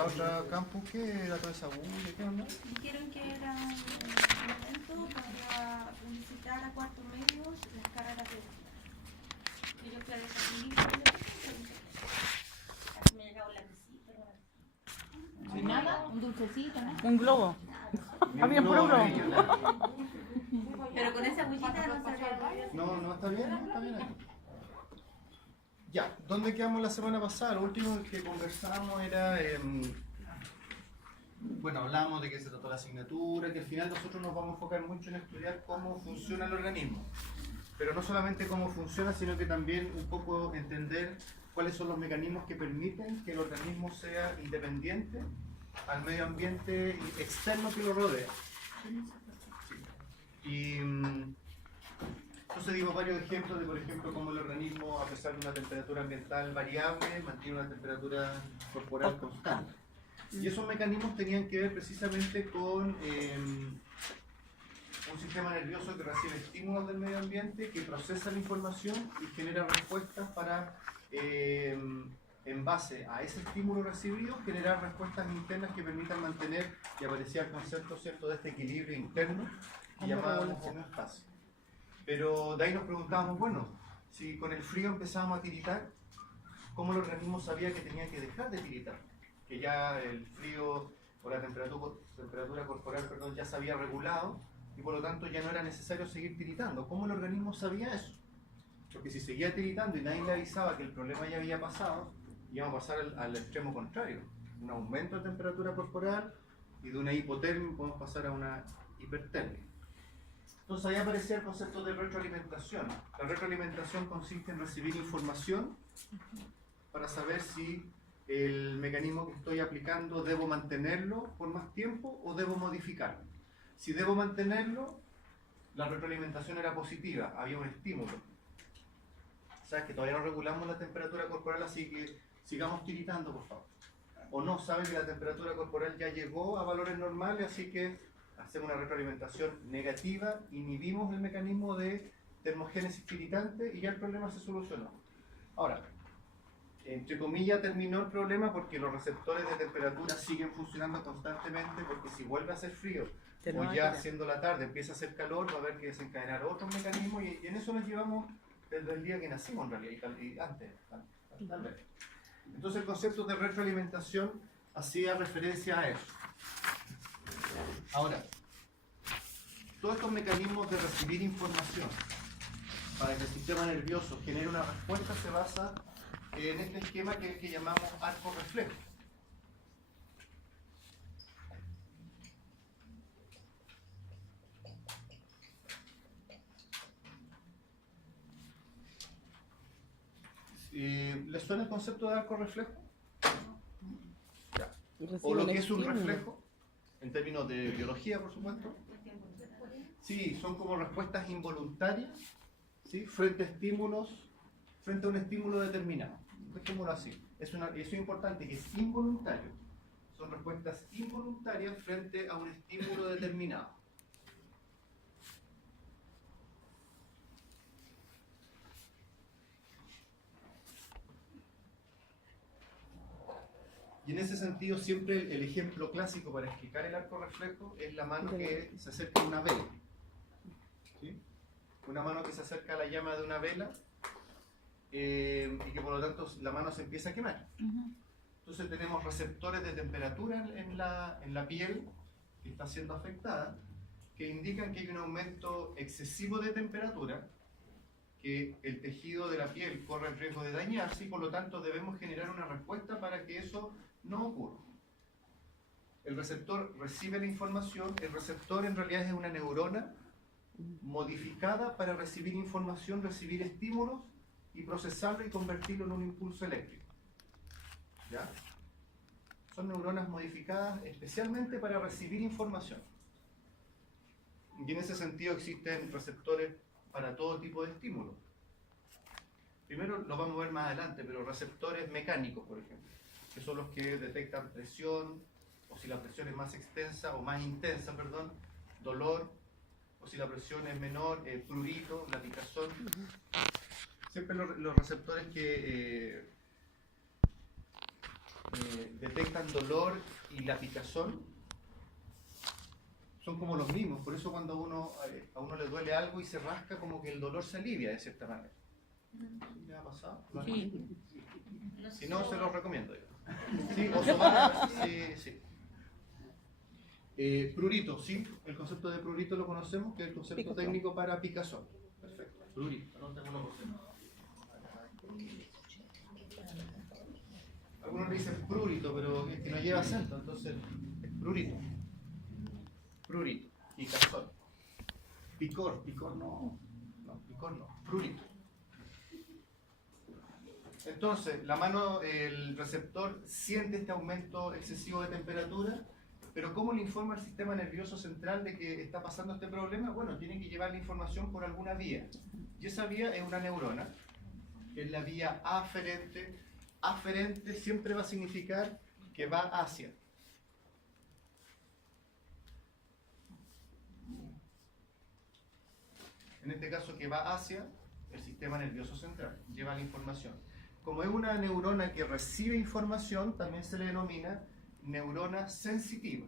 la otra campus, ¿qué era toda esa bulla? ¿Qué onda? Dijeron que era un evento para publicitar a cuarto medio las carreras de ellos que me ha llegado un lapicito. ¿Y nada? ¿Un dulcecito? ¿No? Un globo. Había puro globo. Pero con esa bullita no sabía. No, está bien, está bien aquí. Ya, ¿dónde quedamos la semana pasada? Lo último que conversamos era, bueno, hablamos de que se trató la asignatura, que al final nosotros nos vamos a enfocar mucho en estudiar cómo funciona el organismo. Pero no solamente cómo funciona, sino que también un poco entender cuáles son los mecanismos que permiten que el organismo sea independiente al medio ambiente externo que lo rodea. Y entonces dimos varios ejemplos de, por ejemplo, cómo el organismo, a pesar de una temperatura ambiental variable, mantiene una temperatura corporal constante. Y esos mecanismos tenían que ver precisamente con un sistema nervioso que recibe estímulos del medio ambiente, que procesa la información y genera respuestas para, en base a ese estímulo recibido, generar respuestas internas que permitan mantener, y aparecía el concepto, ¿cierto?, de este equilibrio interno que llamábamos homeostasis. Pero de ahí nos preguntábamos, bueno, si con el frío empezábamos a tiritar, ¿cómo el organismo sabía que tenía que dejar de tiritar? Que ya el frío o la temperatura corporal, perdón, ya se había regulado y por lo tanto ya no era necesario seguir tiritando. ¿Cómo el organismo sabía eso? Porque si seguía tiritando y nadie le avisaba que el problema ya había pasado, íbamos a pasar al extremo contrario. Un aumento de temperatura corporal y de una hipotermia podemos pasar a una hipertermia. Entonces ahí aparecía el concepto de retroalimentación. La retroalimentación consiste en recibir información para saber si el mecanismo que estoy aplicando debo mantenerlo por más tiempo o debo modificarlo. Si debo mantenerlo, la retroalimentación era positiva, había un estímulo. Sabes que todavía no regulamos la temperatura corporal, así que sigamos tiritando, por favor. O no, saben que la temperatura corporal ya llegó a valores normales, así que hacemos una retroalimentación negativa, inhibimos el mecanismo de termogénesis tiritante y ya el problema se solucionó. Ahora, entre comillas terminó el problema porque los receptores de temperatura siguen funcionando constantemente, porque si vuelve a hacer frío o ya siendo la tarde empieza a hacer calor, va a haber que desencadenar otros mecanismos y en eso nos llevamos desde el día que nacimos en realidad y antes, tal vez. Entonces el concepto de retroalimentación hacía referencia a eso. Ahora, todos estos mecanismos de recibir información para que el sistema nervioso genere una respuesta se basa en este esquema que llamamos arco reflejo. ¿Les suena el concepto de arco reflejo? Ya. O lo que es un reflejo, en términos de biología, por supuesto. Sí, son como respuestas involuntarias, ¿sí?, frente a un estímulo determinado. Dejémoslo así. Eso es importante, que es involuntario. Son respuestas involuntarias frente a un estímulo determinado. Y en ese sentido, siempre el ejemplo clásico para explicar el arco reflejo es la mano que se acerca a una vela. ¿Sí? Una mano que se acerca a la llama de una vela y que por lo tanto la mano se empieza a quemar. Entonces tenemos receptores de temperatura en la piel que está siendo afectada, que indican que hay un aumento excesivo de temperatura, que el tejido de la piel corre el riesgo de dañarse y por lo tanto debemos generar una respuesta para que eso no ocurra. El receptor recibe la información, el receptor en realidad es una neurona modificada para recibir información, recibir estímulos y procesarlo y convertirlo en un impulso eléctrico. ¿Ya? Son neuronas modificadas especialmente para recibir información. Y en ese sentido existen receptores para todo tipo de estímulos. Primero lo vamos a ver más adelante, pero receptores mecánicos, por ejemplo, que son los que detectan presión, o si la presión es más extensa o más intensa, perdón, dolor, o si la presión es menor, prurito, la picazón. Siempre los receptores que detectan dolor y la picazón, son como los mismos. Por eso cuando a uno le duele algo y se rasca, como que el dolor se alivia de cierta manera. ¿Le ha pasado? Sí. Si no, se los recomiendo yo. Sí, o sobar, sí. Prurito, sí, el concepto de prurito lo conocemos, que es el concepto Picazón. técnico para picazón. Perfecto, prurito, anotémoslo por favor. Algunos le dicen prurito, pero es que no lleva acento, entonces es prurito. Prurito, picazón. Picor no, picor no, prurito. Entonces, la mano, el receptor siente este aumento excesivo de temperatura, pero ¿cómo le informa al sistema nervioso central de que está pasando este problema? Bueno, tiene que llevar la información por alguna vía. Y esa vía es una neurona, que es la vía aferente. Aferente siempre va a significar que va hacia. En este caso, que va hacia el sistema nervioso central, lleva la información. Como es una neurona que recibe información, también se le denomina neurona sensitiva.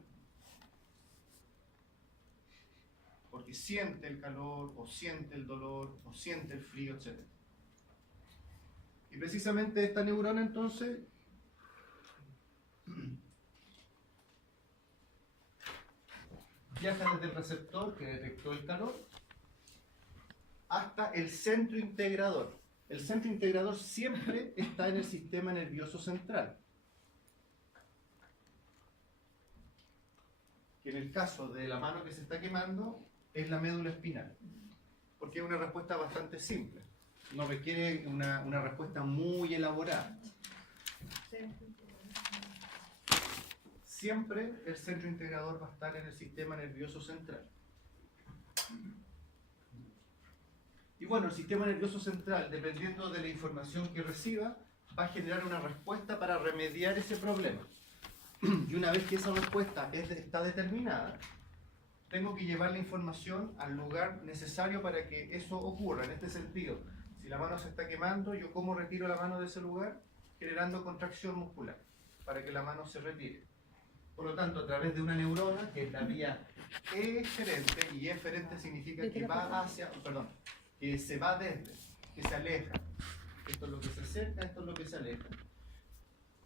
Porque siente el calor, o siente el dolor, o siente el frío, etc. Y precisamente esta neurona entonces viaja desde el receptor que detectó el calor hasta el centro integrador. El centro integrador siempre está en el sistema nervioso central. Que en el caso de la mano que se está quemando es la médula espinal. Porque es una respuesta bastante simple. No requiere una respuesta muy elaborada. Siempre el centro integrador va a estar en el sistema nervioso central. Y bueno, el sistema nervioso central, dependiendo de la información que reciba, va a generar una respuesta para remediar ese problema. Y una vez que esa respuesta está determinada, tengo que llevar la información al lugar necesario para que eso ocurra. En este sentido, si la mano se está quemando, yo cómo retiro la mano de ese lugar, generando contracción muscular, para que la mano se retire. Por lo tanto, a través de una neurona, que es la vía eferente, y eferente significa que va hacia, perdón, que se va desde, que se aleja. Esto es lo que se acerca, esto es lo que se aleja.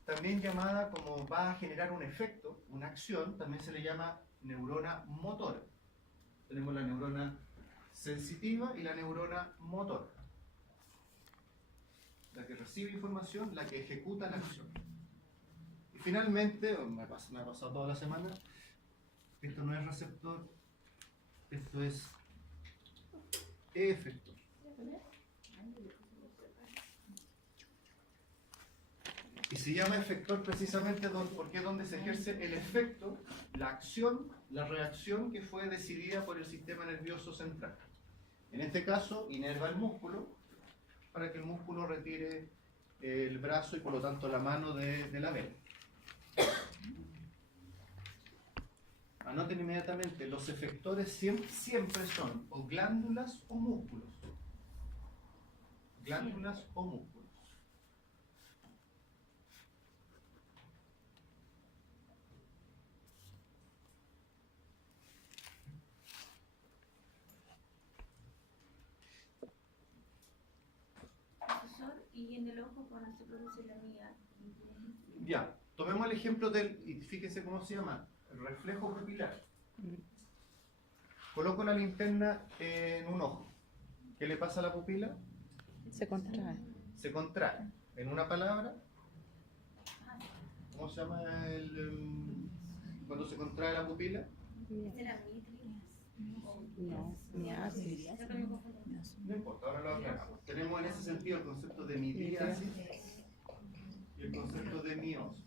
También llamada, como va a generar un efecto, una acción, también se le llama neurona motora. Tenemos la neurona sensitiva y la neurona motora. La que recibe información, la que ejecuta la acción. Y finalmente, me ha pasado toda la semana, esto no es receptor, esto es efector. Y se llama efector precisamente porque es donde se ejerce el efecto, la acción, la reacción que fue decidida por el sistema nervioso central. En este caso, inerva el músculo para que el músculo retire el brazo y por lo tanto la mano de la vena. Anoten inmediatamente, los efectores siempre son o glándulas o músculos. Glándulas o músculos. Profesor, y en el ojo cuando se produce la mía. Ya, tomemos el ejemplo y fíjense cómo se llama, el reflejo pupilar. Coloco la linterna en un ojo. ¿Qué le pasa a la pupila? Se contrae. Se contrae. En una palabra, ¿cómo se llama cuando se contrae la pupila? ¿Será mitrias? No, miasis. Creo que me confundo. No importa, ahora lo aclaramos. Tenemos en ese sentido el concepto de midriasis y el concepto de miosis.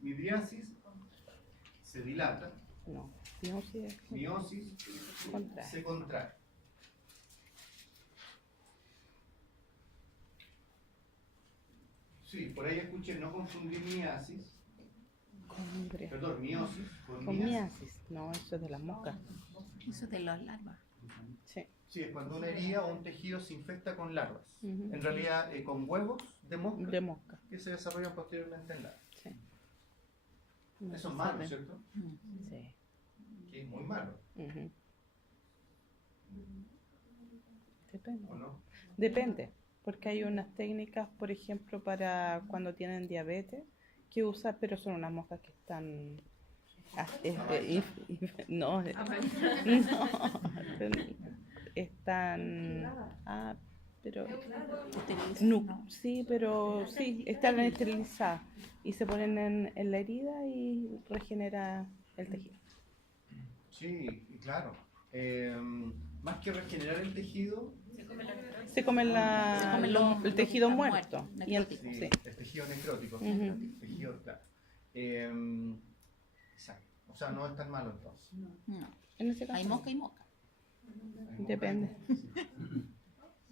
Midriasis se dilata, No, miosis es miosis contrae. se contrae. Sí, por ahí escuché no confundir miasis, perdón, miosis con Con miasis. miasis. No, eso es de las moscas. Eso de las larvas. Sí. Sí, es cuando una herida o un tejido se infecta con larvas. Ujú. En realidad con huevos de mosca de mosca. que se desarrollan posteriormente en la. Sí. Eso es malo, ¿cierto? Sí. Que es muy malo, Ujú. Depende. ¿o no? Depende, porque hay unas técnicas, por ejemplo, para cuando tienen diabetes, que usan, pero son unas moscas que están... no, no, están... pero... No, sí, pero sí, están esterilizadas y se ponen en la herida y regenera el tejido. Sí, y claro. Más que regenerar el tejido, Se comen el tejido los muerto. muertos, Y el, necróticos. sí, sí. el tejido necrótico. Ujú. Tejido, claro. Exacto. O sea, no es tan malo entonces. No. En ese caso, Hay mosca y mosca. depende.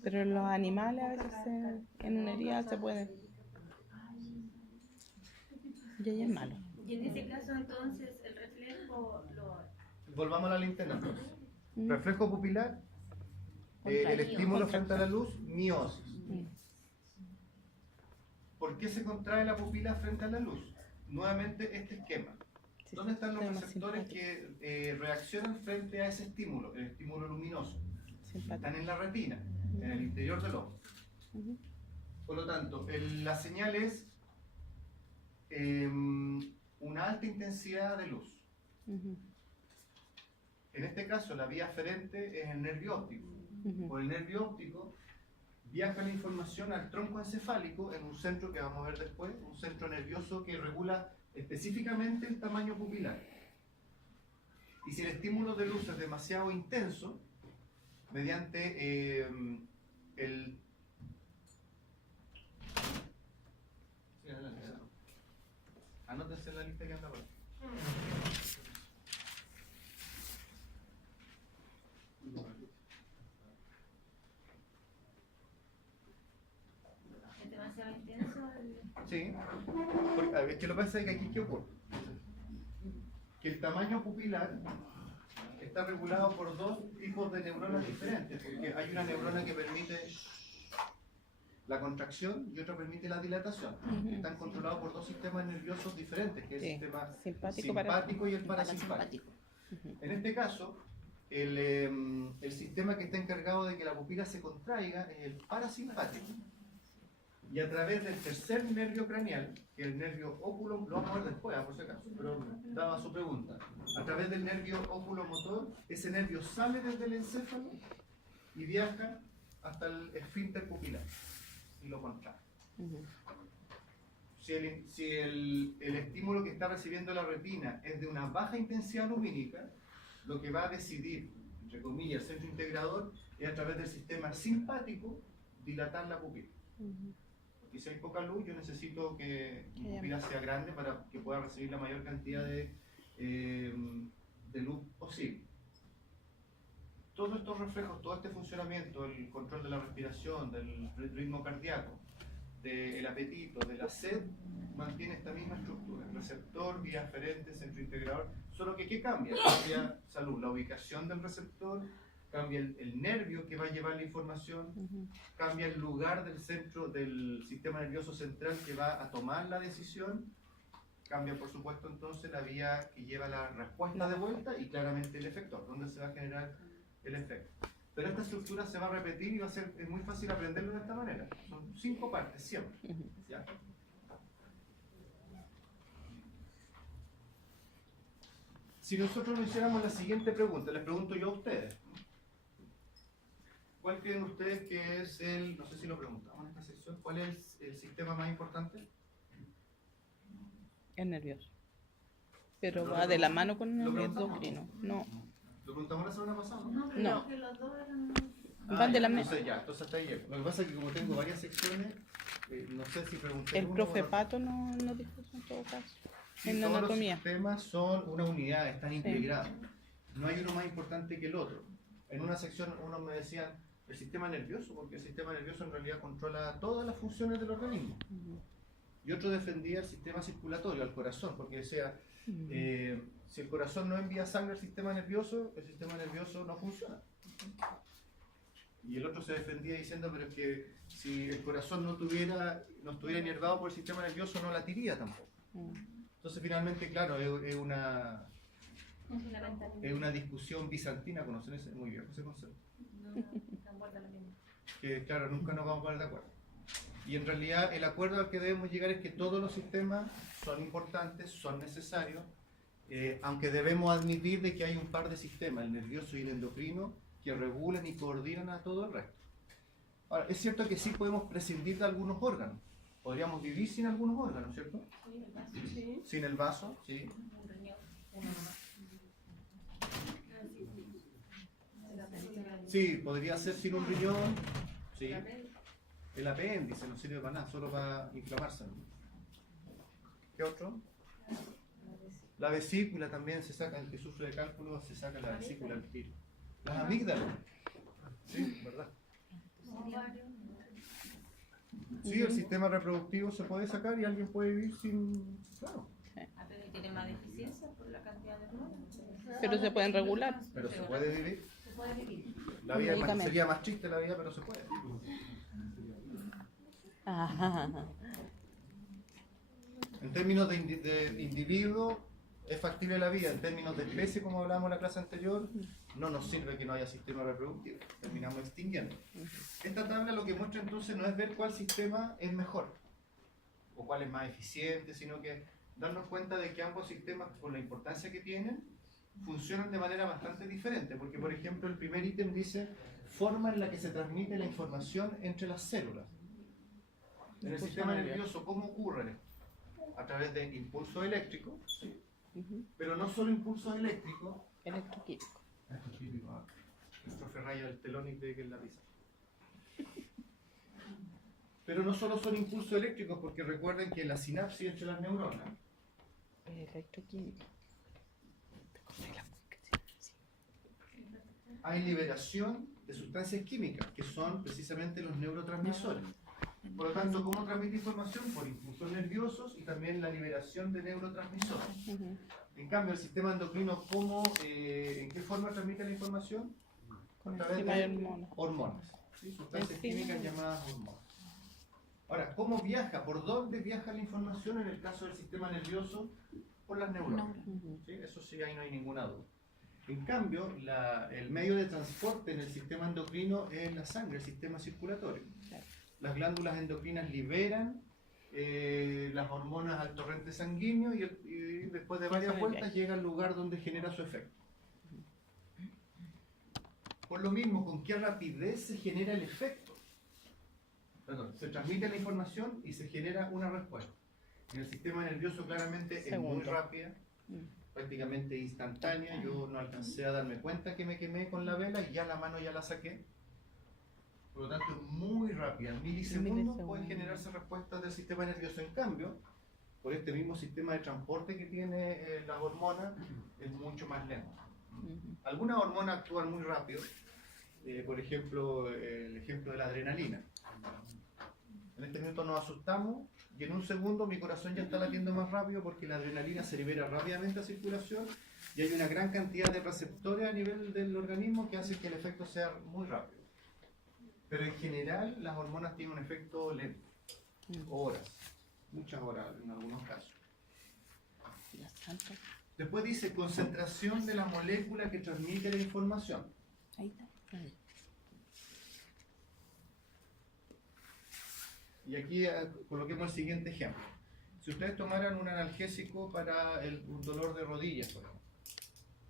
Pero en los animales a veces en una herida se puede. Y ahí es malo. Y en ese caso entonces el reflejo lo... Volvamos a la linterna entonces. Mm. Reflejo pupilar, el Contraído. estímulo frente a la luz, miosis. Mm. ¿Por qué se contrae la pupila frente a la luz? Nuevamente este esquema. Sí, ¿Dónde están los sistema receptores simpático. que reaccionan frente a ese estímulo, el estímulo luminoso? Simpático. Están en la retina, en el interior del ojo. Ujú. Por lo tanto, la señal es una alta intensidad de luz. Ujú. En este caso, la vía aferente es el nervio óptico. Ujú. Por el nervio óptico viaja la información al tronco encefálico en un centro que vamos a ver después, un centro nervioso que regula específicamente el tamaño pupilar. Y si el estímulo de luz es demasiado intenso, mediante el... Sí, adelante. Anótense en la lista que anda por ahí. Es demasiado intenso el... Sí, porque, es que lo que pasa es que aquí, ¿qué ocurre? Que el tamaño pupilar está regulado por dos tipos de neuronas diferentes, porque hay una neurona que permite la contracción y otra permite la dilatación. Ujú. Están controlados por dos sistemas nerviosos diferentes, que es Sí, el sistema simpático, simpático y el Parasimpático. parasimpático. Ujú. En este caso, el sistema que está encargado de que la pupila se contraiga es el parasimpático. Y a través del tercer nervio craneal, que es el nervio óculo, lo vamos a ver después, por si acaso, pero daba su pregunta. A través del nervio oculomotor, ese nervio sale desde el encéfalo y viaja hasta el esfínter pupilar y lo contrae. Ujú. Si el estímulo que está recibiendo la retina es de una baja intensidad lumínica, lo que va a decidir, entre comillas, el centro integrador es a través del sistema simpático dilatar la pupila. Ujú. Y si hay poca luz, yo necesito que mi pupila sea grande para que pueda recibir la mayor cantidad de luz posible. Todos estos reflejos, todo este funcionamiento, el control de la respiración, del ritmo cardíaco, del apetito, de la sed, mantiene esta misma estructura. Receptor, vía aferente, centro integrador. Solo que ¿qué cambia? Cambia salud, la ubicación del receptor, cambia el nervio que va a llevar la información, Ujú. cambia el lugar del centro del sistema nervioso central que va a tomar la decisión, cambia por supuesto entonces la vía que lleva la respuesta de vuelta y claramente el efector, donde se va a generar el efecto. Pero esta estructura se va a repetir y va a ser es muy fácil aprenderlo de esta manera. Son 5 partes siempre. Ujú. ¿Ya? Si nosotros nos hiciéramos la siguiente pregunta, les pregunto yo a ustedes. ¿Cuál creen ustedes que es el, no sé si lo preguntamos en esta sección, cuál es el sistema más importante? Es nervioso. Pero ¿Lo va de la preguntamos? mano con ¿Lo el preguntamos? endocrino. No, Lo preguntamos la semana pasada, ¿no? No, pero No. que los dos eran... Van de la mano. entonces ya, entonces hasta ahí llego. Lo que pasa es que como tengo varias secciones, no sé si pregunté El uno profe o no. Pato no dijo eso en todo caso. Sí, En la todos los anatomía. sistemas son una unidad, están integrados. No hay uno más importante que el otro. En una sección unos me decían el sistema nervioso, porque el sistema nervioso en realidad controla todas las funciones del organismo. Ujú. Y otro defendía el sistema circulatorio, al corazón, porque decía, Ujú. si el corazón no envía sangre al sistema nervioso, el sistema nervioso no funciona. Y el otro se defendía diciendo, pero es que si el corazón no estuviera inervado por el sistema nervioso, no latiría tampoco. Entonces finalmente, claro, es una discusión bizantina, conocen ese, muy viejo ese concepto. Que claro, nunca nos vamos a poner de acuerdo. Y en realidad el acuerdo al que debemos llegar es que todos los sistemas son importantes, son necesarios, aunque debemos admitir de que hay un par de sistemas, el nervioso y el endocrino, que regulan y coordinan a todo el resto. Ahora, es cierto que sí podemos prescindir de algunos órganos. Podríamos vivir sin algunos órganos, ¿cierto? Sí. Sin el vaso, sí. Sí, podría ser sin un riñón, sí. El apéndice no sirve para nada, solo para inflamarse. ¿Qué otro? La vesícula también se saca, el que sufre de cálculo se saca la vesícula al tiro. Las amígdalas. Sí, ¿verdad? Sí, el sistema reproductivo se puede sacar y alguien puede vivir sin... Claro. Pero tiene más deficiencia por la cantidad de hormonas. Pero se pueden regular. Pero se puede vivir. Se puede vivir. La vida sería más triste la vida, pero se puede. Ajá. En términos de individuo, es factible la vida. En términos de especie, como hablábamos en la clase anterior, no nos sirve que no haya sistema reproductivo. Terminamos extinguiendo. Esta tabla lo que muestra entonces no es ver cuál sistema es mejor o cuál es más eficiente, sino que darnos cuenta de que ambos sistemas, por la importancia que tienen, funcionan de manera bastante diferente. Porque, por ejemplo, el primer ítem dice forma en la que se transmite la información entre las células. En el sistema nervioso, ¿cómo ocurre? A través de impulsos eléctricos, ¿sí? Pero no solo impulsos eléctricos. Electroquímico. Nuestro ferralla del telón de que es la pizza. Pero no solo son impulsos eléctricos, porque recuerden que la sinapsis entre las neuronas Electroquímico. hay liberación de sustancias químicas, que son precisamente los neurotransmisores. Por lo tanto, ¿cómo transmite información? Por impulsos nerviosos y también la liberación de neurotransmisores. En cambio, el sistema endocrino, ¿en qué forma transmite la información? A través de hormonas, ¿sí? Sustancias químicas llamadas hormonas. Ahora, ¿cómo viaja? ¿Por dónde viaja la información en el caso del sistema nervioso? Por las neuronas. ¿Sí? Eso sí, ahí no hay ninguna duda. En cambio, el medio de transporte en el sistema endocrino es la sangre, el sistema circulatorio. Las glándulas endocrinas liberan las hormonas al torrente sanguíneo y después de varias vueltas llega al lugar donde genera su efecto. Por lo mismo, ¿con qué rapidez se genera el efecto? Perdón, se transmite la información y se genera una respuesta. En el sistema nervioso claramente es muy rápida, prácticamente instantánea. Yo no alcancé a darme cuenta que me quemé con la vela y ya la mano ya la saqué. Por lo tanto, es muy rápida. En milisegundos pueden generarse respuestas del sistema nervioso. En cambio, por este mismo sistema de transporte que tiene las hormonas, es mucho más lento. Algunas hormonas actúan muy rápido. Por ejemplo, el ejemplo de la adrenalina. En este minuto nos asustamos y en un segundo mi corazón ya está latiendo más rápido porque la adrenalina se libera rápidamente a circulación y hay una gran cantidad de receptores a nivel del organismo que hacen que el efecto sea muy rápido. Pero en general las hormonas tienen un efecto lento, horas, muchas horas en algunos casos. Después dice concentración de la molécula que transmite la información. Ahí está. Y aquí coloquemos el siguiente ejemplo. Si ustedes tomaran un analgésico para un dolor de rodillas, por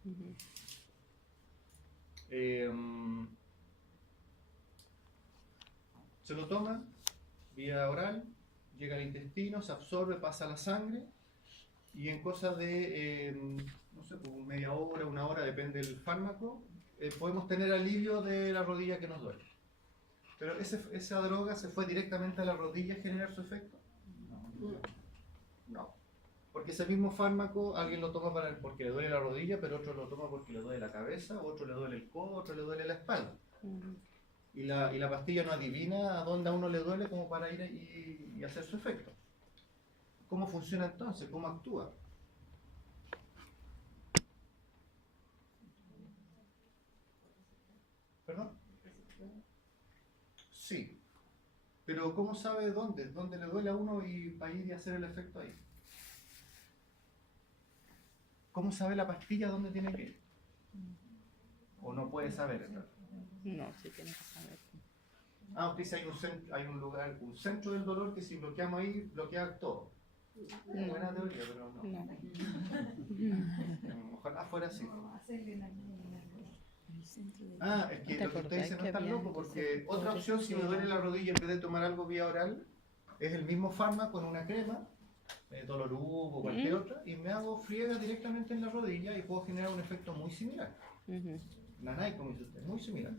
ejemplo, se lo toma vía oral, llega al intestino, se absorbe, pasa a la sangre y en cosa de, no sé, pues media hora, una hora, depende del fármaco, podemos tener alivio de la rodilla que nos duele. Pero esa droga se fue directamente a la rodilla a generar su efecto. No. Porque ese mismo fármaco alguien lo toma porque le duele la rodilla, pero otro lo toma porque le duele la cabeza, otro le duele el codo, otro le duele la espalda. Y la pastilla no adivina a dónde a uno le duele como para ir y hacer su efecto. ¿Cómo funciona entonces? ¿Cómo actúa? ¿Perdón? Pero ¿cómo sabe dónde? ¿Dónde le duele a uno y para ir y hacer el efecto ahí? ¿Cómo sabe la pastilla dónde tiene que ir? ¿O no puede saber? No, sí tiene que saber. Ah, usted dice hay un lugar, un centro del dolor que si bloqueamos ahí, bloquea todo. No. Buena teoría, pero no. No. Ojalá fuera así. El Ah, es que ¿Te lo que usted acordás dice no que es tan había loco, antes porque el otra opción, si me pobre duele la rodilla en vez de tomar algo vía oral, es el mismo fármaco con una crema, Dolorub o cualquier otra, y me hago friega directamente en la rodilla y puedo generar un efecto muy similar. Ujú. Nanay, como dice usted, muy similar.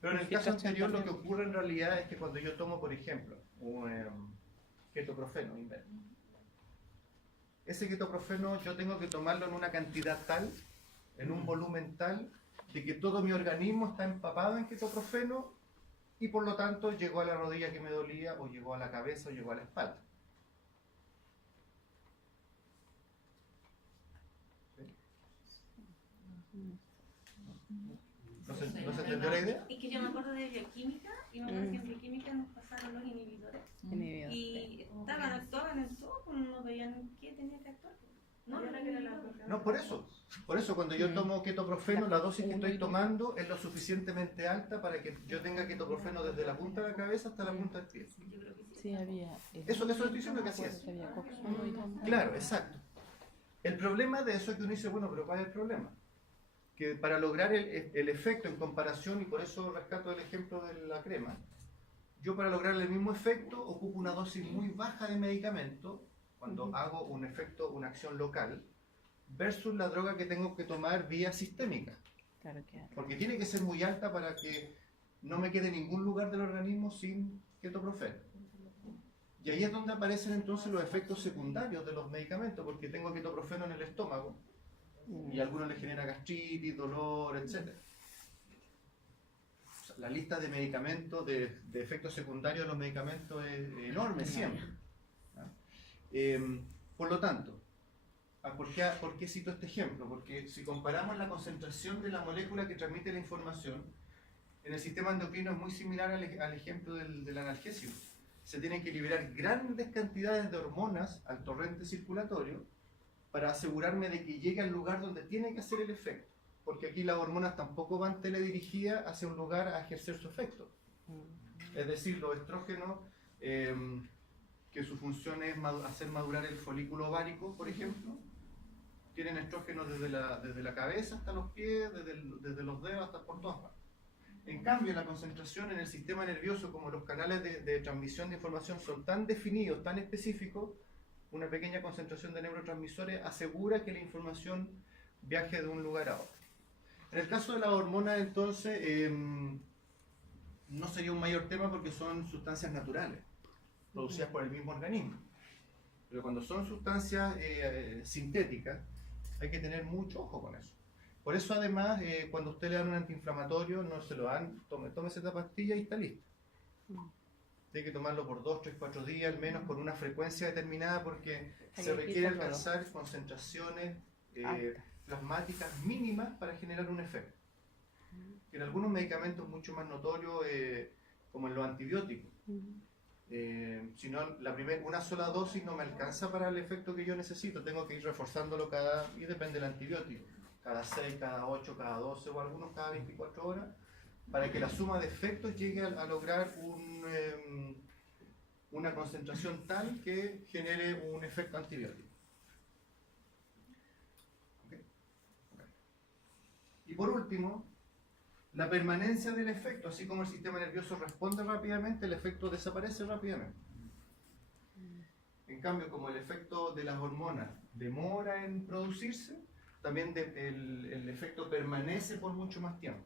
Pero en el ¿Qué caso cacho anterior lo que también? ocurre en realidad es que cuando yo tomo, por ejemplo, un ketoprofeno, Inver, ese ketoprofeno yo tengo que tomarlo en una cantidad tal, en un volumen tal, de que todo mi organismo está empapado en ketoprofeno y por lo tanto llegó a la rodilla que me dolía, o llegó a la cabeza, o llegó a la espalda. ¿No se entendió la idea? Es que yo me acuerdo de bioquímica y me acuerdo que en bioquímica nos pasaron los inhibidores Inhibido. y actuaban en todo, pues no veían qué tenía que actuar. No, Yo no, era que era la No, por eso cuando yo tomo ketoprofeno, la dosis que Uno estoy y tomando es lo suficientemente alta para que yo tenga ketoprofeno desde la punta de la cabeza hasta la punta del pie. yo creo que sí. Sí, había. Eso estoy diciendo que así es. Había coxuno y todo. Claro, exacto. El problema de eso es que uno dice, bueno, pero ¿cuál es el problema? Que para lograr el efecto en comparación, y por eso rescato el ejemplo de la crema, yo para lograr el mismo efecto ocupo una dosis muy baja de medicamento cuando hago un efecto, una acción local, versus la droga que tengo que tomar vía sistémica. Claro que Porque tiene que ser muy alta para que no me quede ningún lugar del organismo sin ketoprofeno. Y ahí es donde aparecen entonces los efectos secundarios de los medicamentos, porque tengo ketoprofeno en el estómago y a algunos les genera gastritis, dolor, etc. O sea, la lista de medicamentos, de efectos secundarios de los medicamentos es enorme siempre. ¿Ah? Por lo tanto, ¿por qué cito este ejemplo? Porque si comparamos la concentración de la molécula que transmite la información, en el sistema endocrino es muy similar al ejemplo del analgésico. Se tienen que liberar grandes cantidades de hormonas al torrente circulatorio para asegurarme de que llegue al lugar donde tiene que hacer el efecto. Porque aquí las hormonas tampoco van teledirigidas hacia un lugar a ejercer su efecto. Es decir, los estrógenos, que su función es hacer madurar el folículo ovárico, por ejemplo, tienen estrógenos desde la cabeza hasta los pies, desde los dedos hasta por todas partes. En cambio, la concentración en el sistema nervioso, como los canales de transmisión de información son tan definidos, tan específicos, una pequeña concentración de neurotransmisores asegura que la información viaje de un lugar a otro. En el caso de las hormonas, entonces, no sería un mayor tema porque son sustancias naturales, producidas por el mismo organismo. Pero cuando son sustancias sintéticas, hay que tener mucho ojo con eso. Por eso, además, cuando usted le dan un antiinflamatorio, no se lo dan, tómese esta pastilla y está listo. Tiene que tomarlo por 2, 3, 4 días, al menos con una frecuencia determinada, porque se requiere alcanzar concentraciones plasmáticas mínimas para generar un efecto. En algunos medicamentos mucho más notorios, como en los antibióticos, si no, una sola dosis no me alcanza para el efecto que yo necesito, tengo que ir reforzándolo y depende del antibiótico, cada 6, cada 8, cada 12 o algunos cada 24 horas, para que la suma de efectos llegue a lograr una concentración tal que genere un efecto antibiótico. ¿Okay? Okay. Y por último, la permanencia del efecto, así como el sistema nervioso responde rápidamente, el efecto desaparece rápidamente. En cambio, como el efecto de las hormonas demora en producirse, también el efecto permanece por mucho más tiempo.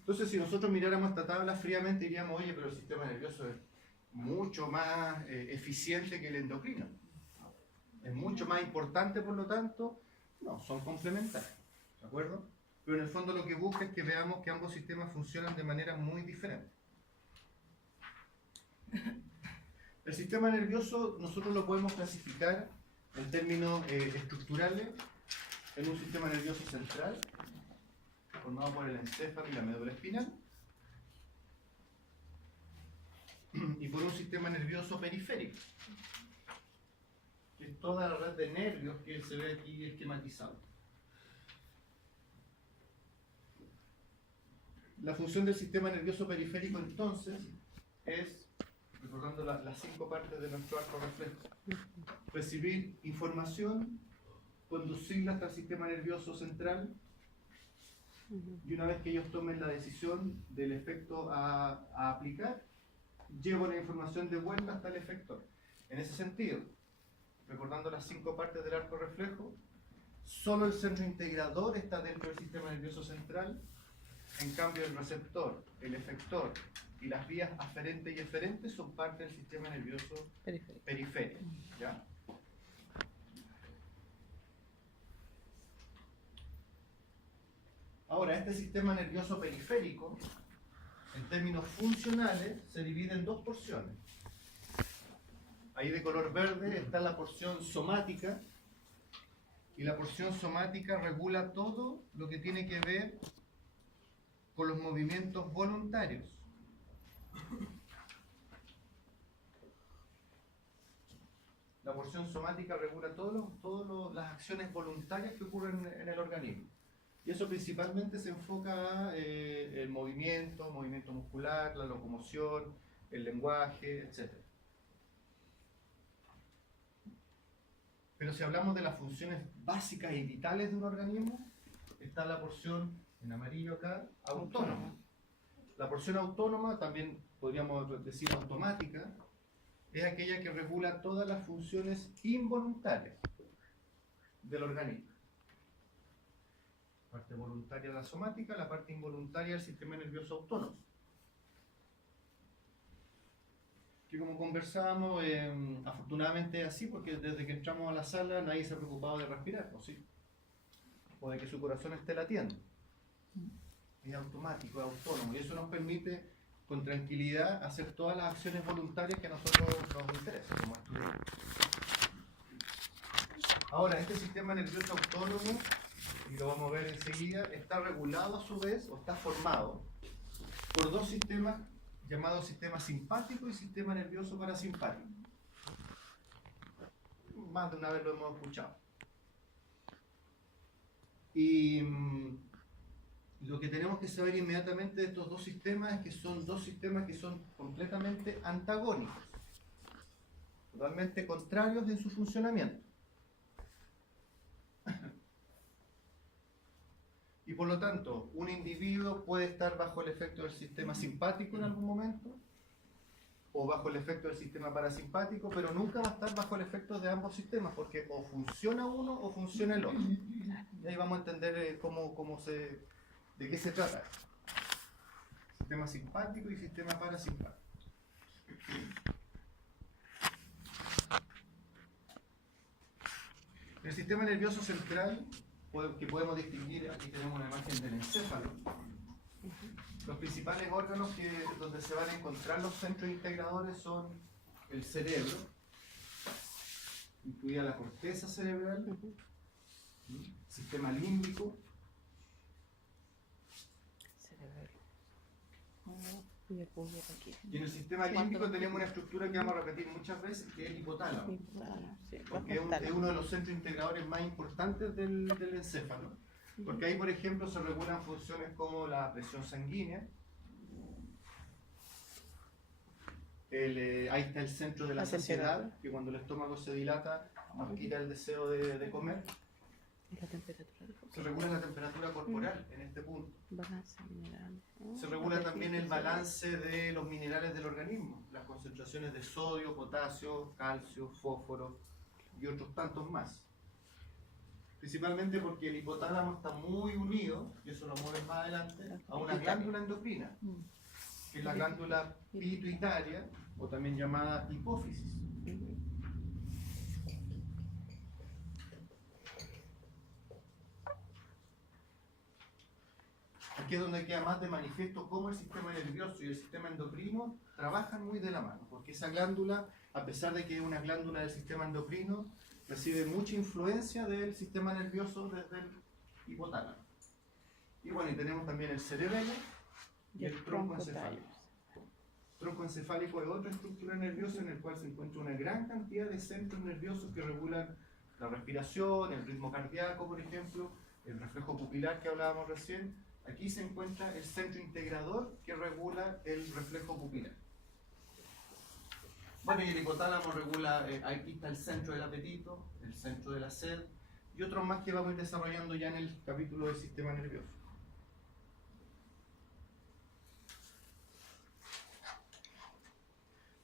Entonces, si nosotros miráramos esta tabla fríamente, diríamos, oye, pero el sistema nervioso es mucho más eficiente que el endocrino. Es mucho más importante, por lo tanto, no, son complementarios. ¿De acuerdo? Pero en el fondo lo que busca es que veamos que ambos sistemas funcionan de manera muy diferente. El sistema nervioso nosotros lo podemos clasificar en términos estructurales en un sistema nervioso central, formado por el encéfalo y la médula espinal, y por un sistema nervioso periférico, que es toda la red de nervios que se ve aquí esquematizado. La función del sistema nervioso periférico entonces es, recordando las 5 partes de nuestro arco reflejo, recibir información, conducirla hasta el sistema nervioso central, y una vez que ellos tomen la decisión del efecto a aplicar, llevo la información de vuelta hasta el efector. En ese sentido, recordando las 5 partes del arco reflejo, solo el centro integrador está dentro del sistema nervioso central. En cambio, el receptor, el efector y las vías aferente y eferente son parte del sistema nervioso periférico. ¿Ya? Ahora, este sistema nervioso periférico, en términos funcionales, se divide en 2 porciones. Ahí de color verde está la porción somática, y la porción somática regula todo lo que tiene que ver con los movimientos voluntarios. La porción somática regula todas las acciones voluntarias que ocurren en el organismo. Y eso principalmente se enfoca a el movimiento muscular, la locomoción, el lenguaje, etc. Pero si hablamos de las funciones básicas y vitales de un organismo, está la porción, en amarillo acá, autónoma. La porción autónoma, también podríamos decir automática, es aquella que regula todas las funciones involuntarias del organismo. La parte voluntaria la somática, la parte involuntaria el sistema nervioso autónomo. Que como conversábamos, afortunadamente es así, porque desde que entramos a la sala nadie se ha preocupado de respirar, ¿o sí? O de que su corazón esté latiendo. Es automático, es autónomo, y eso nos permite con tranquilidad hacer todas las acciones voluntarias que a nosotros nos interesan como estudiantes. Ahora, este sistema nervioso autónomo, y lo vamos a ver enseguida, está regulado a su vez, o está formado por 2 sistemas llamados sistema simpático y sistema nervioso parasimpático. Más de una vez lo hemos escuchado. Y lo que tenemos que saber inmediatamente de estos 2 sistemas es que son 2 sistemas que son completamente antagónicos, totalmente contrarios en su funcionamiento. Y por lo tanto, un individuo puede estar bajo el efecto del sistema simpático en algún momento, o bajo el efecto del sistema parasimpático, pero nunca va a estar bajo el efecto de ambos sistemas, porque o funciona uno o funciona el otro. Y ahí vamos a entender de qué se trata. Sistema simpático y sistema parasimpático. El sistema nervioso central, que podemos distinguir, aquí tenemos una imagen del encéfalo. Los principales órganos donde se van a encontrar los centros integradores son el cerebro, incluida la corteza cerebral, sistema límbico, y en el sistema límbico tenemos una estructura que vamos a repetir muchas veces, que es el hipotálamo, porque es uno de los centros integradores más importantes del encéfalo, porque ahí, por ejemplo, se regulan funciones como la presión sanguínea, ahí está el centro de la saciedad, que cuando el estómago se dilata nos quita el deseo de comer. La temperatura. Se regula la temperatura corporal en este punto. Balance mineral. Se regula también el balance de los minerales del organismo, las concentraciones de sodio, potasio, calcio, fósforo y otros tantos más. Principalmente porque el hipotálamo está muy unido, y eso lo mueve más adelante, a una glándula endocrina, que es la glándula pituitaria, o también llamada hipófisis. Aquí es donde queda más de manifiesto cómo el sistema nervioso y el sistema endocrino trabajan muy de la mano, porque esa glándula, a pesar de que es una glándula del sistema endocrino, recibe mucha influencia del sistema nervioso desde el hipotálamo. Y bueno, y tenemos también el cerebelo y el tronco encefálico. Tronco encefálico es otra estructura nerviosa en el cual se encuentra una gran cantidad de centros nerviosos que regulan la respiración, el ritmo cardíaco, por ejemplo, el reflejo pupilar que hablábamos recién. Aquí se encuentra el centro integrador que regula el reflejo pupilar. Bueno, y el hipotálamo regula, aquí está el centro del apetito, el centro de la sed, y otros más que vamos a ir desarrollando ya en el capítulo del sistema nervioso.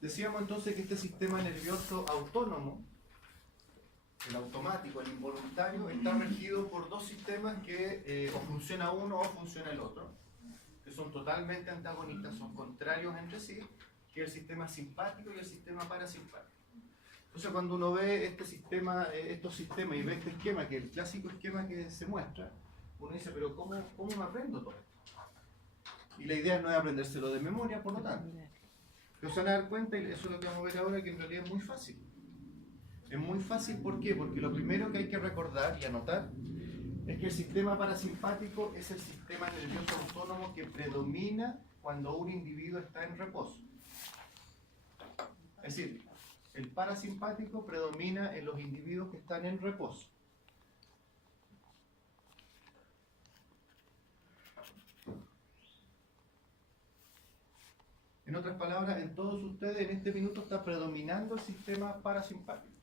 Decíamos entonces que este sistema nervioso autónomo, el automático, el involuntario, está regido por dos sistemas que o funciona uno o funciona el otro, que son totalmente antagonistas, son contrarios entre sí, que es el sistema simpático y el sistema parasimpático. Entonces cuando uno ve este sistema, estos sistemas y ve este esquema, que es el clásico esquema que se muestra, uno dice, pero ¿cómo me aprendo todo esto? Y la idea no es aprendérselo de memoria, por lo tanto. Pero se van a dar cuenta, y eso es lo que vamos a ver ahora, que en realidad es muy fácil. Es muy fácil, ¿por qué? Porque lo primero que hay que recordar y anotar es que el sistema parasimpático es el sistema nervioso autónomo que predomina cuando un individuo está en reposo. Es decir, el parasimpático predomina en los individuos que están en reposo. En otras palabras, en todos ustedes en este minuto está predominando el sistema parasimpático.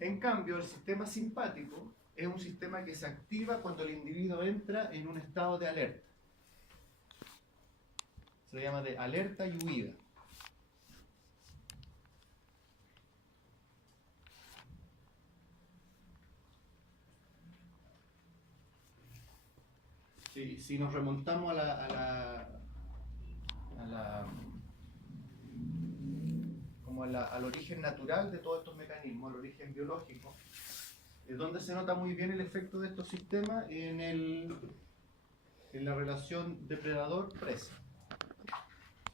En cambio, el sistema simpático es un sistema que se activa cuando el individuo entra en un estado de alerta. Se llama de alerta y huida. Si nos remontamos al origen natural de todos estos mecanismos, al origen biológico, es donde se nota muy bien el efecto de estos sistemas en la relación depredador-presa.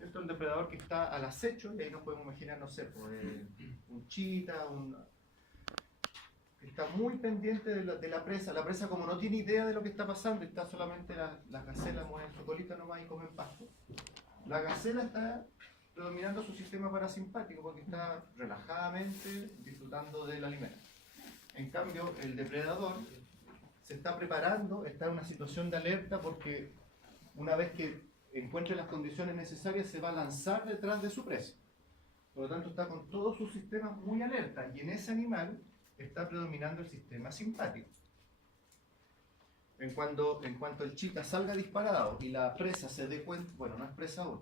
Esto es el depredador que está al acecho, y ahí nos podemos imaginar, no sé, pues, un chita, que está muy pendiente de la presa. La presa, como no tiene idea de lo que está pasando, está solamente las gacelas mueven su colita nomás y comen pasto. La gacela está predominando su sistema parasimpático porque está relajadamente disfrutando del alimento. En cambio, el depredador se está preparando, está en una situación de alerta porque una vez que encuentre las condiciones necesarias se va a lanzar detrás de su presa. Por lo tanto, está con todos sus sistemas muy alerta y en ese animal está predominando el sistema simpático. En cuanto el chita salga disparado y la presa se dé cuenta, bueno, no es presa aún,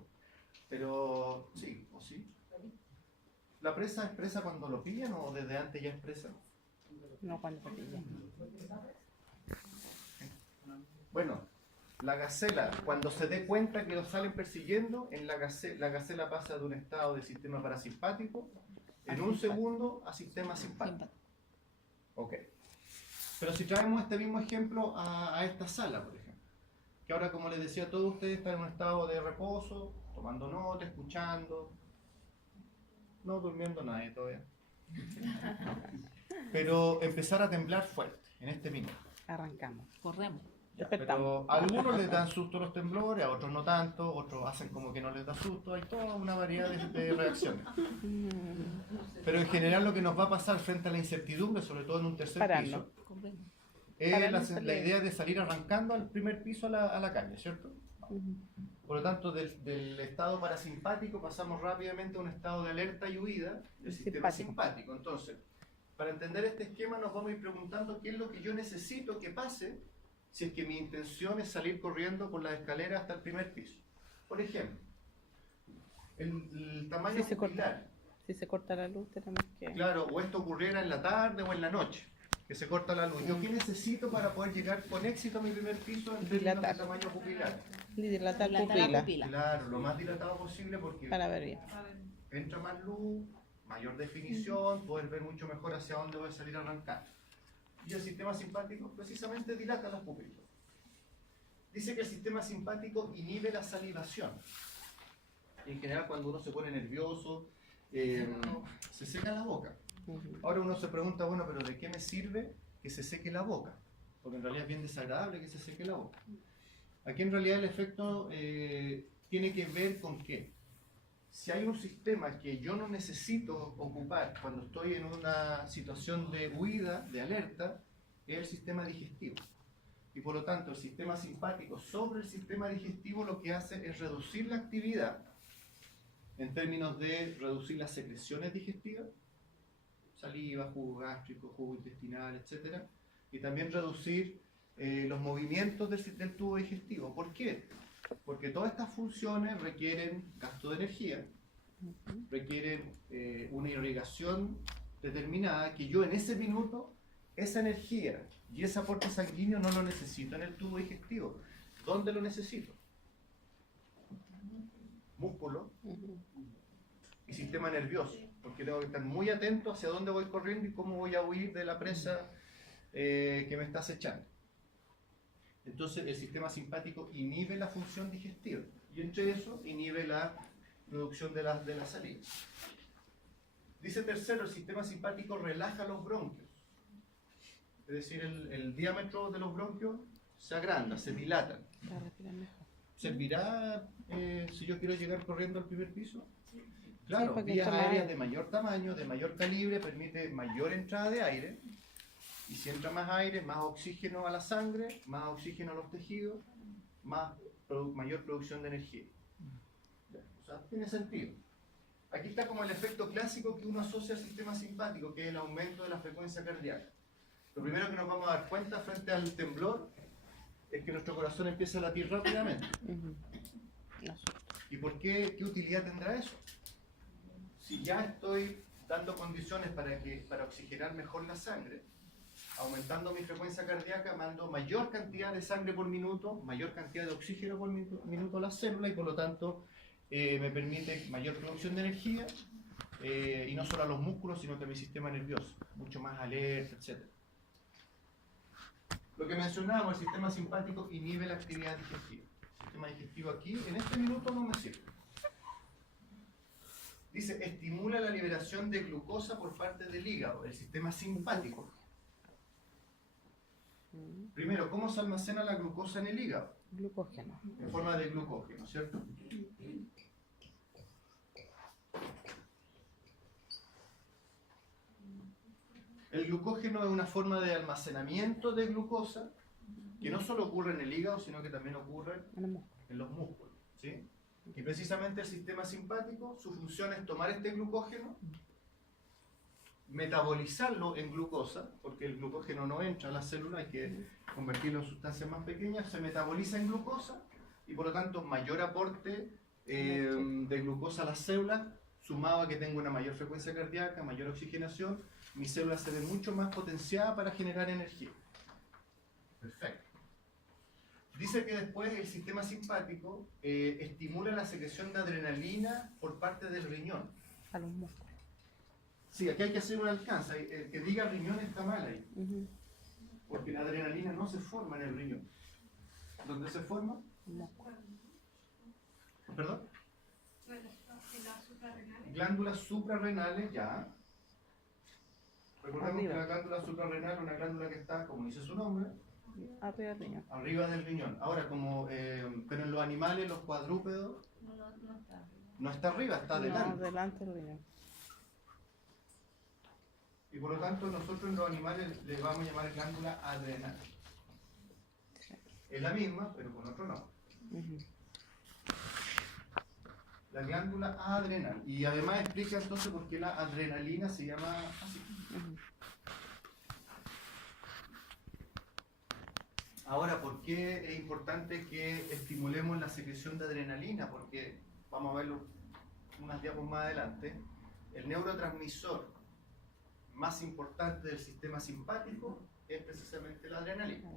pero sí, ¿o sí? ¿La presa es presa cuando lo pillan o desde antes ya es presa? No, cuando lo pillan. Bueno, la gacela, cuando se dé cuenta que lo salen persiguiendo, la gacela pasa de un estado de sistema parasimpático en un segundo a sistema simpático. Ok. Pero si traemos este mismo ejemplo a esta sala, por ejemplo, que ahora, como les decía, todos ustedes están en un estado de reposo, tomando nota, escuchando, no durmiendo nadie todavía, pero empezar a temblar fuerte en este minuto. Arrancamos. Corremos. Despertamos. Pero a algunos les dan susto los temblores, a otros no tanto, otros hacen como que no les da susto, hay toda una variedad de reacciones. Pero en general lo que nos va a pasar frente a la incertidumbre, sobre todo en un tercer Pararnos. piso, es la idea de salir arrancando al primer piso a la calle, ¿cierto? Por lo tanto, del estado parasimpático pasamos rápidamente a un estado de alerta y huida del sistema simpático. Entonces, para entender este esquema nos vamos a ir preguntando qué es lo que yo necesito que pase si es que mi intención es salir corriendo por la escalera hasta el primer piso. Por ejemplo, el tamaño pupilar. Si se corta la luz, tenemos que... Claro, o esto ocurriera en la tarde o en la noche, que se corta la luz. ¿Yo qué necesito para poder llegar con éxito a mi primer piso en términos de tamaño pupilar? Dilatar La pupila. Claro, lo más dilatado posible porque Para ver bien. entra más luz, mayor definición, poder ver mucho mejor hacia dónde voy a salir a arrancar. Y el sistema simpático precisamente dilata las pupilas. Dice que el sistema simpático inhibe la salivación. En general, cuando uno se pone nervioso, se seca la boca. Ahora uno se pregunta, bueno, pero ¿de qué me sirve que se seque la boca? Porque en realidad es bien desagradable que se seque la boca. Aquí en realidad el efecto tiene que ver con qué. Si hay un sistema que yo no necesito ocupar cuando estoy en una situación de huida, de alerta, es el sistema digestivo. Y por lo tanto el sistema simpático sobre el sistema digestivo lo que hace es reducir la actividad en términos de reducir las secreciones digestivas, saliva, jugo gástrico, jugo intestinal, etc. Y también reducir los movimientos del tubo digestivo. ¿Por qué? Porque todas estas funciones requieren gasto de energía, requieren una irrigación determinada que yo en ese minuto, esa energía y ese aporte sanguíneo no lo necesito en el tubo digestivo. ¿Dónde lo necesito? Músculo y sistema nervioso, porque tengo que estar muy atento hacia dónde voy corriendo y cómo voy a huir de la presa que me está acechando. Entonces el sistema simpático inhibe la función digestiva y entre eso inhibe la producción de la saliva. Dice tercero, el sistema simpático relaja los bronquios, es decir, el diámetro de los bronquios se agranda, se dilatan. Para respirar mejor. ¿Servirá si yo quiero llegar corriendo al primer piso? Claro, porque vías entra más aéreas aire. de mayor tamaño, de mayor calibre, permite mayor entrada de aire. Y si entra más aire, más oxígeno a la sangre, más oxígeno a los tejidos, mayor producción de energía. O sea, tiene sentido. Aquí está como el efecto clásico que uno asocia al sistema simpático, que es el aumento de la frecuencia cardíaca. Lo primero que nos vamos a dar cuenta frente al temblor es que nuestro corazón empieza a latir rápidamente. ¿Y por qué? ¿Qué utilidad tendrá eso? Si ya estoy dando condiciones para oxigenar mejor la sangre, aumentando mi frecuencia cardíaca, mando mayor cantidad de sangre por minuto, mayor cantidad de oxígeno por minuto a la célula y por lo tanto me permite mayor producción de energía y no solo a los músculos, sino que a mi sistema nervioso, mucho más alerta, etc. Lo que mencionábamos, el sistema simpático inhibe la actividad digestiva. El sistema digestivo aquí, en este minuto, no me sirve. Dice, estimula la liberación de glucosa por parte del hígado, el sistema simpático. Primero, ¿cómo se almacena la glucosa en el hígado? Glucógeno. En forma de glucógeno, ¿cierto? El glucógeno es una forma de almacenamiento de glucosa que no solo ocurre en el hígado, sino que también ocurre en los músculos, ¿sí? Y precisamente el sistema simpático, su función es tomar este glucógeno, metabolizarlo en glucosa, porque el glucógeno no entra a la célula, hay que convertirlo en sustancias más pequeñas, se metaboliza en glucosa y por lo tanto mayor aporte de glucosa a las células, sumado a que tengo una mayor frecuencia cardíaca, mayor oxigenación, mis células se ven mucho más potenciadas para generar energía. Perfecto. Dice que después el sistema simpático estimula la secreción de adrenalina por parte del riñón. A los músculos. Sí, aquí hay que hacer un alcance. El que diga riñón está mal ahí. Porque la adrenalina no se forma en el riñón. ¿Dónde se forma? ¿Perdón? Glándulas suprarrenales, ya. Recordemos que la glándula suprarrenal es una glándula que está, como dice su nombre, Arriba del riñón. arriba del riñón. Ahora, pero en los animales, los cuadrúpedos, no está arriba, está No, delante. delante del riñón. Y por lo tanto, nosotros en los animales le vamos a llamar glándula adrenal. Es la misma, pero con otro nombre. La glándula adrenal. Y además explica entonces por qué la adrenalina se llama así. Ahora, ¿por qué es importante que estimulemos la secreción de adrenalina? Porque, vamos a verlo unas diapos más adelante, el neurotransmisor más importante del sistema simpático es precisamente la adrenalina.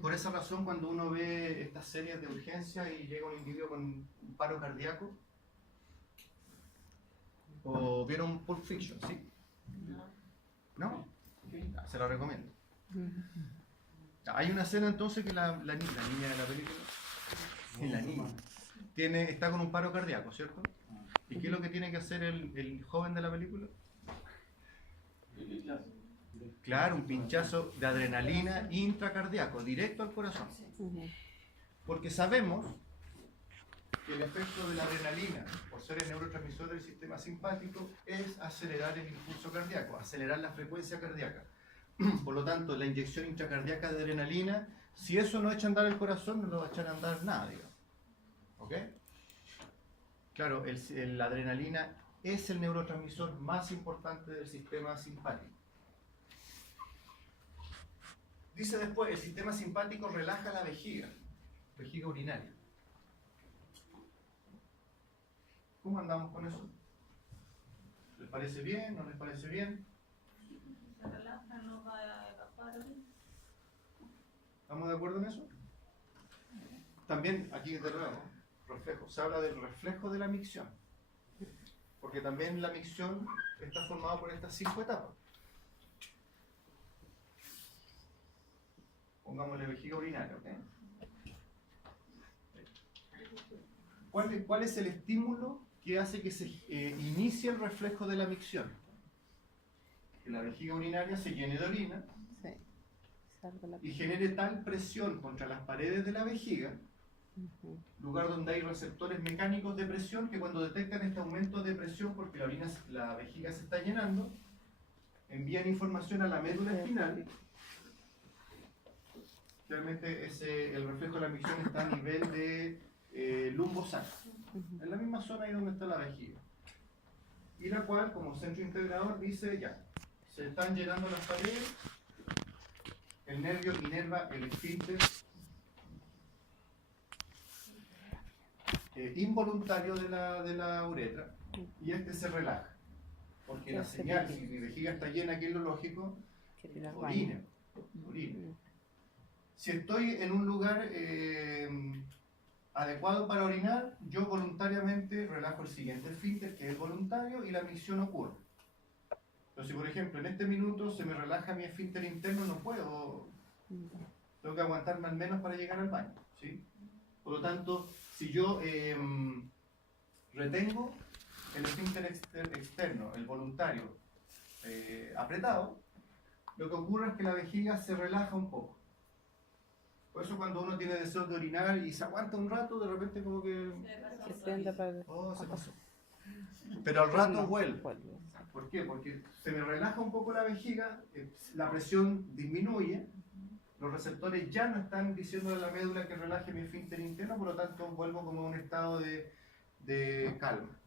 Por esa razón, cuando uno ve estas series de urgencia y llega un individuo con un paro cardíaco, o vieron Pulp Fiction, ¿sí? ¿No? Se la recomiendo. Hay una escena entonces que la niña de la película, la niña, está con un paro cardíaco, ¿cierto? ¿Y qué es lo que tiene que hacer el joven de la película? Claro, un pinchazo de adrenalina intracardíaco, directo al corazón. Porque sabemos que el efecto de la adrenalina, por ser el neurotransmisor del sistema simpático, es acelerar el impulso cardíaco, acelerar la frecuencia cardíaca. Por lo tanto, la inyección intracardíaca de adrenalina, si eso no echa a andar el corazón, no lo va a echar a andar nada, digamos. ¿Ok? Claro, la adrenalina es el neurotransmisor más importante del sistema simpático. Dice después, el sistema simpático relaja la vejiga urinaria. ¿Cómo andamos con eso? ¿Les parece bien? ¿No les parece bien? Se relaja, no va a evacuar. ¿Estamos de acuerdo en eso? También, aquí de nuevo, reflejo. Se habla del reflejo de la micción. Porque también la micción está formada por estas 5 etapas. Pongámosle vejiga urinaria, ¿ok? ¿Cuál es el estímulo que hace que se inicie el reflejo de la micción? Que la vejiga urinaria se llene de orina y genere tal presión contra las paredes de la vejiga, lugar donde hay receptores mecánicos de presión, que cuando detectan este aumento de presión porque la vejiga se está llenando, envían información a la médula espinal. Realmente el reflejo de la micción está a nivel de lumbosacro, en la misma zona ahí donde está la vejiga. Y la cual, como centro integrador, dice ya, se están llenando las paredes, el nervio inerva el esfínter involuntario de la uretra, y este se relaja. Porque la señal, si mi vejiga está llena, aquí es lo lógico, orina. Si estoy en un lugar adecuado para orinar, yo voluntariamente relajo el siguiente esfínter, que es voluntario, y la micción ocurre. Entonces, si por ejemplo en este minuto se me relaja mi esfínter interno, no puedo, tengo que aguantarme al menos para llegar al baño, ¿sí? Por lo tanto, si yo retengo el esfínter externo, el voluntario, apretado, lo que ocurre es que la vejiga se relaja un poco. Por eso cuando uno tiene deseos de orinar y se aguanta un rato, de repente como que... se pasó. Pero al rato vuelve. ¿Por qué? Porque se me relaja un poco la vejiga, la presión disminuye, los receptores ya no están diciendo a la médula que relaje mi esfínter interno, por lo tanto vuelvo como a un estado de calma.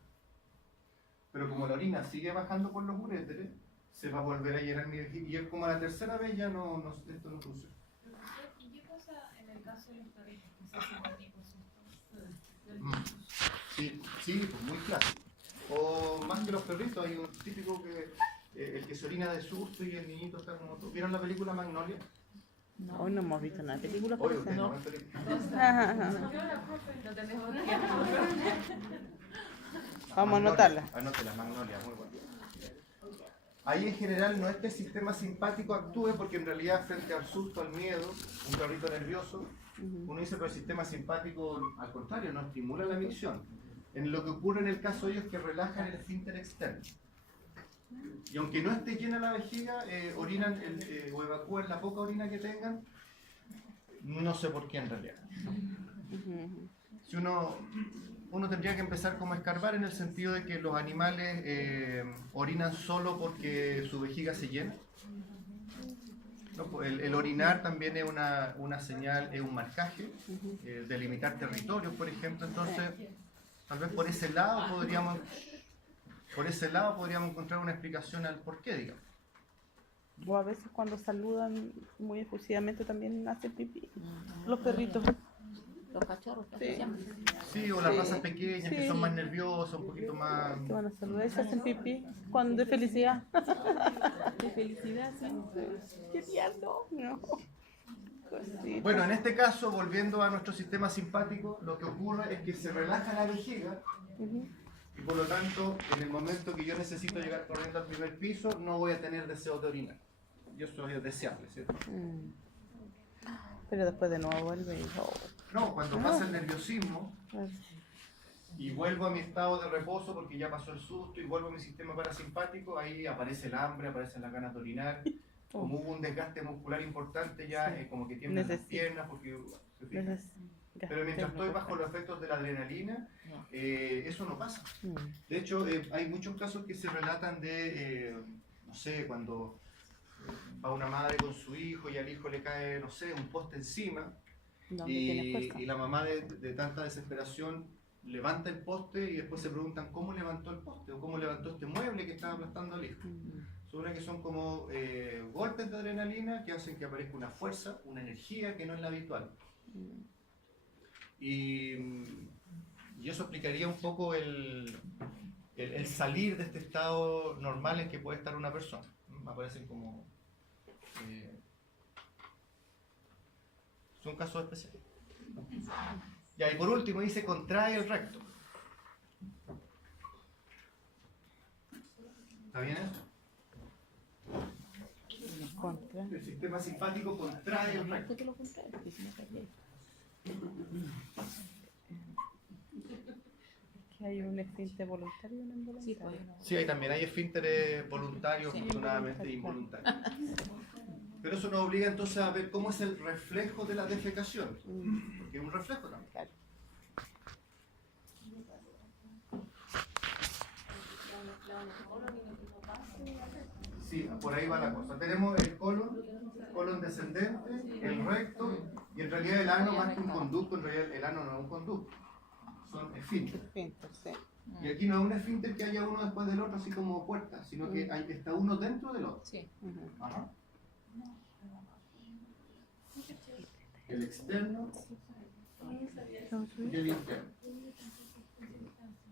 Pero como la orina sigue bajando por los uréteres, se va a volver a llenar mi vejiga, y es como la tercera vez ya esto no funciona. ¿Y qué pasa en el caso de los perritos que se hacen tipos? Sí, pues muy clásico. O más que los perritos, hay un típico que el que se orina de susto y el niñito está como... ¿Vieron la película Magnolia? No, no hemos visto nada de película. Oye, ustedes no ven películas. Vamos a anotarla. Anótela, Magnolia, muy buena. Ahí en general no es que el sistema simpático actúe, porque en realidad frente al susto, al miedo, un perrito nervioso, uno dice, pero el sistema simpático al contrario, no estimula la micción. En lo que ocurre en el caso de ellos es que relajan el esfínter externo. Y aunque no esté llena la vejiga, orinan o evacúan la poca orina que tengan, no sé por qué en realidad. Si uno tendría que empezar como a escarbar en el sentido de que los animales orinan solo porque su vejiga se llena. No, pues el orinar también es una señal, es un marcaje, delimitar territorios, por ejemplo. Entonces, tal vez por ese lado podríamos encontrar una explicación al por qué, digamos. O a veces cuando saludan muy efusivamente también hacen pipí. Los perritos. Los cachorros, Sí. Sí, o las razas pequeñas que son más nerviosas, un poquito más... Que van a saludar y se hacen pipí cuando de felicidad. de felicidad, sí. Qué tierno. No. Cosita. Bueno, en este caso, volviendo a nuestro sistema simpático, lo que ocurre es que se relaja la vejiga y por lo tanto, en el momento que yo necesito llegar corriendo al primer piso, no voy a tener deseo de orinar. Y eso es deseable, ¿cierto? Pero después de nuevo vuelve y... No, cuando pasa el nerviosismo, y vuelvo a mi estado de reposo porque ya pasó el susto y vuelvo a mi sistema parasimpático, ahí aparece el hambre, aparecen las ganas de orinar. Como hubo un desgaste muscular importante ya, Sí. como que tiemblan las Necesito. piernas porque... ¿se fijan? Pero mientras estoy bajo los efectos de la adrenalina, eso no pasa. De hecho, hay muchos casos que se relatan de, no sé, cuando va una madre con su hijo y al hijo le cae, no sé, un poste encima No, que tiene fuerza. y la mamá de tanta desesperación levanta el poste y después se preguntan cómo levantó el poste o cómo levantó este mueble que estaba aplastando al hijo. Supone que son como golpes de adrenalina que hacen que aparezca una fuerza, una energía que no es la habitual. Y eso explicaría un poco el salir de este estado normal en que puede estar una persona. Aparecen como... son casos especiales. Ya, y por último dice contrae el recto. ¿Está bien eso? Contra. El sistema simpático contrae el recto. ¿Qué te lo compré? Que si no cae. Que hay un esfínter voluntario y un Sí, involuntario. pues. Sí, también hay esfínteres voluntarios, Sí, afortunadamente, e involuntarios. Pero eso nos obliga entonces a ver cómo es el reflejo de la defecación. Porque es un reflejo también. Claro. Sí, por ahí va la cosa. Tenemos el colon descendente, el recto, y en realidad el ano más que un conducto, en realidad el ano no es un conducto. Son esfínteres. Esfínter, sí. Y aquí no es un esfínter que haya uno después del otro, así como puerta, sino que está uno dentro del otro. Sí. Ajá. El externo y el interno.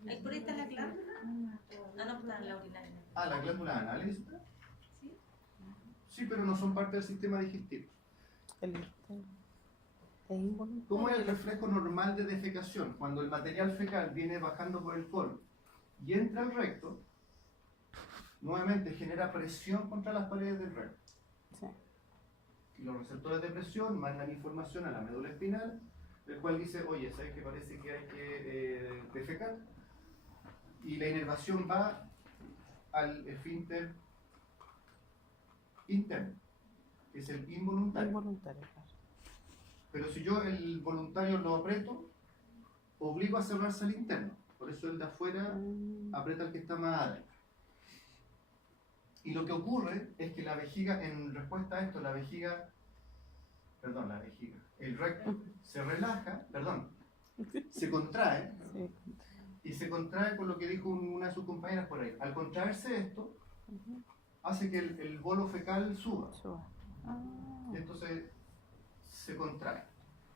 ¿Ahí por ahí está la glándula? Ah, no, está en la urinaria. Ah, la glándula anal está. Sí, pero no son parte del sistema digestivo. El interno. Es involuntario. ¿Cómo es el reflejo normal de defecación? Cuando el material fecal viene bajando por el colon y entra al recto, nuevamente genera presión contra las paredes del recto. Sí. Y los receptores de presión mandan información a la médula espinal, el cual dice, oye, ¿sabes que parece que hay que defecar? Y la inervación va al esfínter interno, que es el involuntario. Involuntario, claro. Pero si yo el voluntario lo aprieto, obligo a cerrarse al interno. Por eso el de afuera aprieta el que está más adentro. Y lo que ocurre es que la vejiga, en respuesta a esto, el recto se relaja, se contrae, Sí. y se contrae con lo que dijo una de sus compañeras por ahí. Al contraerse esto, hace que el bolo fecal suba. Suba. Ah. Y entonces se contrae.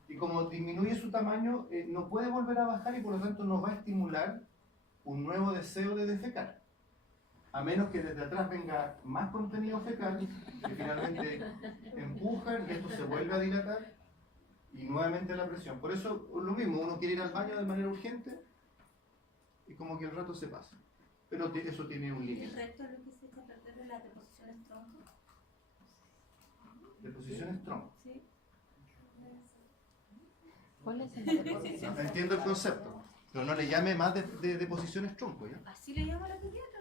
Y como disminuye su tamaño, no puede volver a bajar y por lo tanto no va a estimular un nuevo deseo de defecar. A menos que desde atrás venga más contenido fecal, que finalmente empujan y esto se vuelve a dilatar y nuevamente la presión. Por eso lo mismo, uno quiere ir al baño de manera urgente y como que el rato se pasa. Pero eso tiene un ¿El límite. recto es lo que se echa a perder de las deposiciones tronco? De posiciones tronco. Sí. ¿Cuál es el deporte? Entiendo el concepto, pero no le llame más de posiciones tronco, ¿ya? Así le llama la pediatra.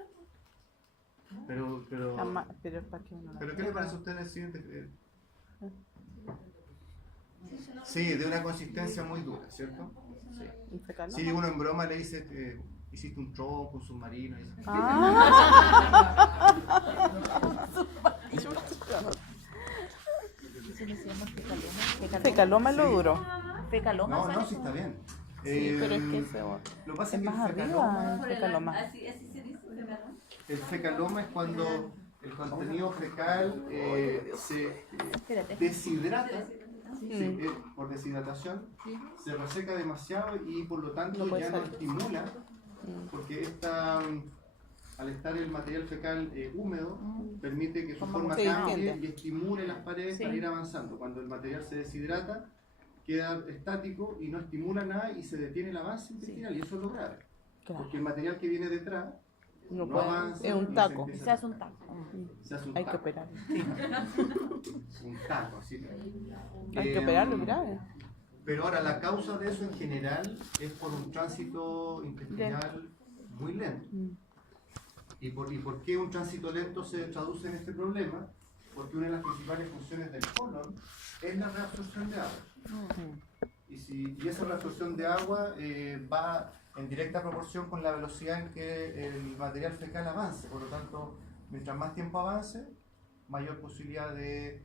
Pero Jamás, pero es para que uno la ¿pero qué le parece a usted el siguiente? Sí, yo no- Sí, de una consistencia muy dura, ¿cierto? Sí. un fecal, ¿no? Sí, uno en broma le dice, hiciste un tronco, un submarino. Y dice, ¿Eso se llama fecaloma? Fecaloma es lo Sí. duro. ¿Fecaloma? no, ¿sabes? sí está bien. Sí, pero es que lo que pasa es es que más el fecaloma, arriba. Por el- Fecaloma. Así se dice, ¿verdad? el fecaloma es cuando el contenido fecal se Espérate. deshidrata, Sí. por deshidratación, Sí. se reseca demasiado y por lo tanto No puede ya no salir. estimula, porque al estar el material fecal húmedo, permite que su Como forma se cambie distiende. y estimule las paredes Sí. para ir avanzando. Cuando el material se deshidrata, queda estático y no estimula nada y se detiene el avance intestinal, y eso es lo grave. Claro. Porque el material que viene detrás No no puede- avanza es un y se taco. empieza Se a hace un atacar. taco. Se hace un Hay que taco. operar. Un taco, así. Hay que operarlo, grave. Pero ahora la causa de eso en general es por un tránsito intestinal muy lento. ¿Y por qué un tránsito lento se traduce en este problema? Porque una de las principales funciones del colon es la reabsorción de agua. Y esa reabsorción de agua va en directa proporción con la velocidad en que el material fecal avance. Por lo tanto, mientras más tiempo avance, mayor posibilidad de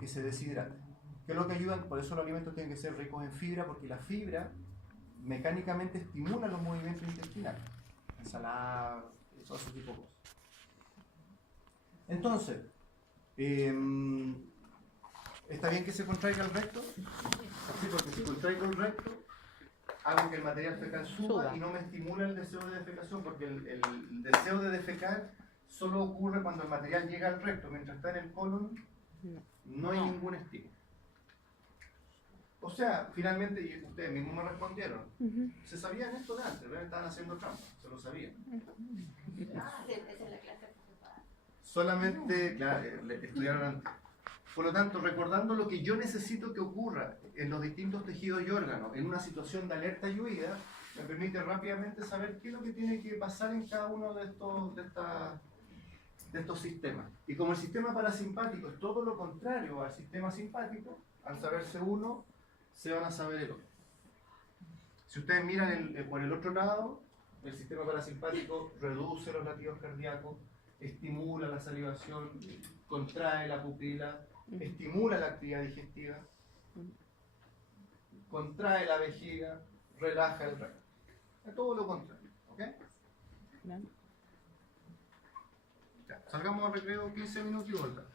que se deshidrate. ¿Qué es lo que ayuda? Por eso los alimentos tienen que ser ricos en fibra, porque la fibra mecánicamente estimula los movimientos intestinales. Ensalada, todo ese tipo de cosas. Entonces, ¿está bien que se contraiga el recto? Sí, porque si contraigo el recto, hago que el material fecal suba y no me estimula el deseo de defecación, porque el deseo de defecar solo ocurre cuando el material llega al recto. Mientras está en el colon, no hay ningún estímulo. O sea, finalmente, y ustedes mismos me respondieron, se sabían esto de antes, ¿ven? Estaban haciendo trampa, se lo sabían. Esa es la clase preocupada. Solamente, claro, estudiaron antes. Por lo tanto, recordando lo que yo necesito que ocurra en los distintos tejidos y órganos, en una situación de alerta y huida, me permite rápidamente saber qué es lo que tiene que pasar en cada uno de estos sistemas. Y como el sistema parasimpático es todo lo contrario al sistema simpático, al saberse uno, se van a saber el otro. Si ustedes miran por el otro lado, el sistema parasimpático reduce los latidos cardíacos, estimula la salivación, contrae la pupila, estimula la actividad digestiva, contrae la vejiga, relaja el recto. Es todo lo contrario. ¿Ok? Ya, salgamos a recreo 15 minutos y volvemos.